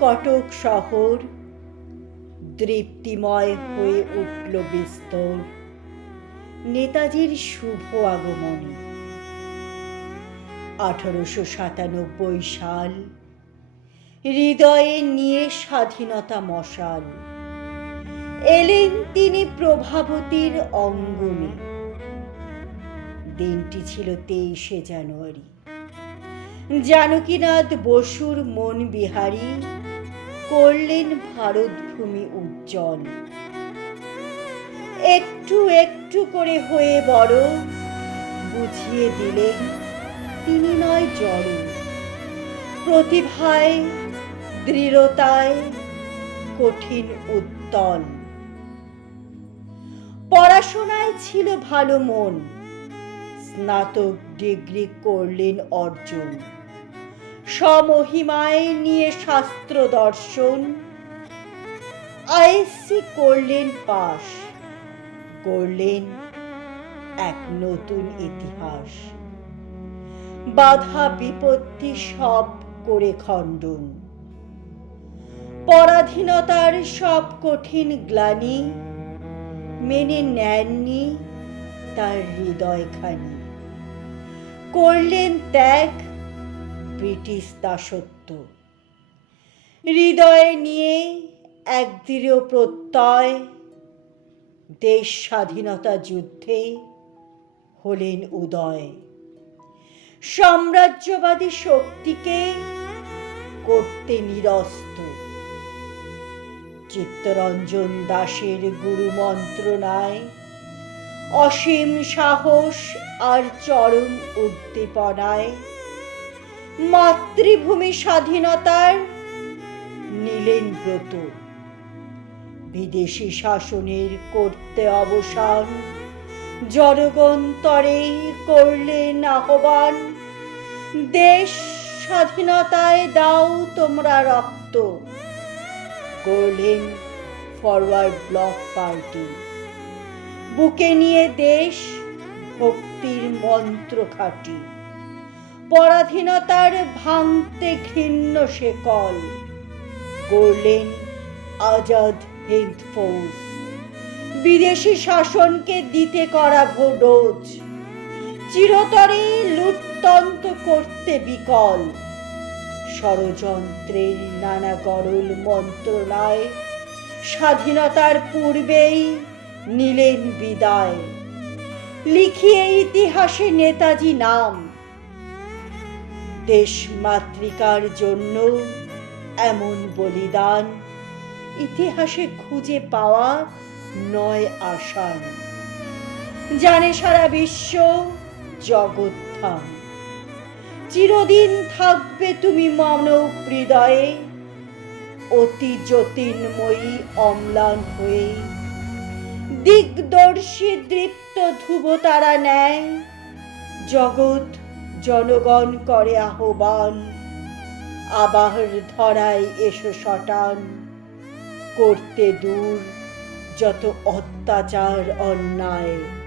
কটক শহর। দৃপ্তিময় হয়ে উঠল বিস্তর নেতাজির শুভ আগমনে। আঠারোশো সাতানব্বই সাল, হৃদয়ে নিয়ে স্বাধীনতা মশাল। এলেন তিনি প্রভাবতীর অঙ্গনে। দিনটি ছিল তেইশে জানুয়ারি। জানকীনাথ বসুর মন বিহারী, করলেন ভারতভূমি উজ্জ্বল। একটু একটু করে হয়ে বড়, বুঝিয়ে দিলেন তিনি নয় জড় প্রতিভায়, দৃঢ়তায়, কঠিন উত্তল। পড়াশোনায় ছিল ভালো মন, স্নাতক ডিগ্রি করলেন অর্জন। সমহিমায় নিয়ে শাস্ত্র দর্শন। আইএসসি করলেন পাশ করলেন এক নতুন ইতিহাস। বাধা বিপত্তি সব করে খণ্ডন। পরাধীনতার সব কঠিন গ্লানি মেনে নেননি তার হৃদয়খানি। করলেন ত্যাগ ব্রিটিশ দাসত্ব। হৃদয়ে নিয়ে এক প্রত্যয়, দেশ স্বাধীনতা যুদ্ধে হলেন উদয়। সাম্রাজ্যবাদী শক্তিকে করতে নিরস্ত। চিত্তরঞ্জন দাসের গুরু মন্ত্রণায় অসীম সাহস আর চরম উদ্দীপনায় মাতৃভূমি স্বাধীনতার নিলেন ব্রত বিদেশি শাসনের করতে অবসান জনগণতরেই করলেন আহ্বান। দেশ স্বাধীনতায় দাও তোমরা রক্ত। করলেন ফরওয়ার্ড ব্লক পার্টি। বুকে নিয়ে দেশ ভক্তির মন্ত্র খাটি। পরাধীনতার ভাঙতে ঘৃণ্য সে কল। করলেন আজাদ হিন্দ ফৌজ। বিদেশি শাসনকে দিতে করা ভোডোজ। চিরতরে লুটতন্ত্র করতে বিকল। ষড়যন্ত্রের নানা গরল মন্ত্রণায় স্বাধীনতার পূর্বেই নিলেন বিদায়। লিখিয়ে ইতিহাসে নেতাজি নাম। দেশ মাতৃকার জন্য এমন বলিদান ইতিহাসে খুঁজে পাওয়া নয় আসান জানে সারা বিশ্ব জগৎথাম চিরদিন থাকবে তুমি মানব হৃদয়ে অতি জ্যোতির্ময়ী অম্লান হয়ে। দিগদর্শী দৃপ্ত ধ্রুব তারা নেয় জগৎ জনগণ করে আহ্বান। আবার ধরায় এসো শটান। করতে দূর যত অত্যাচার অন্যায়।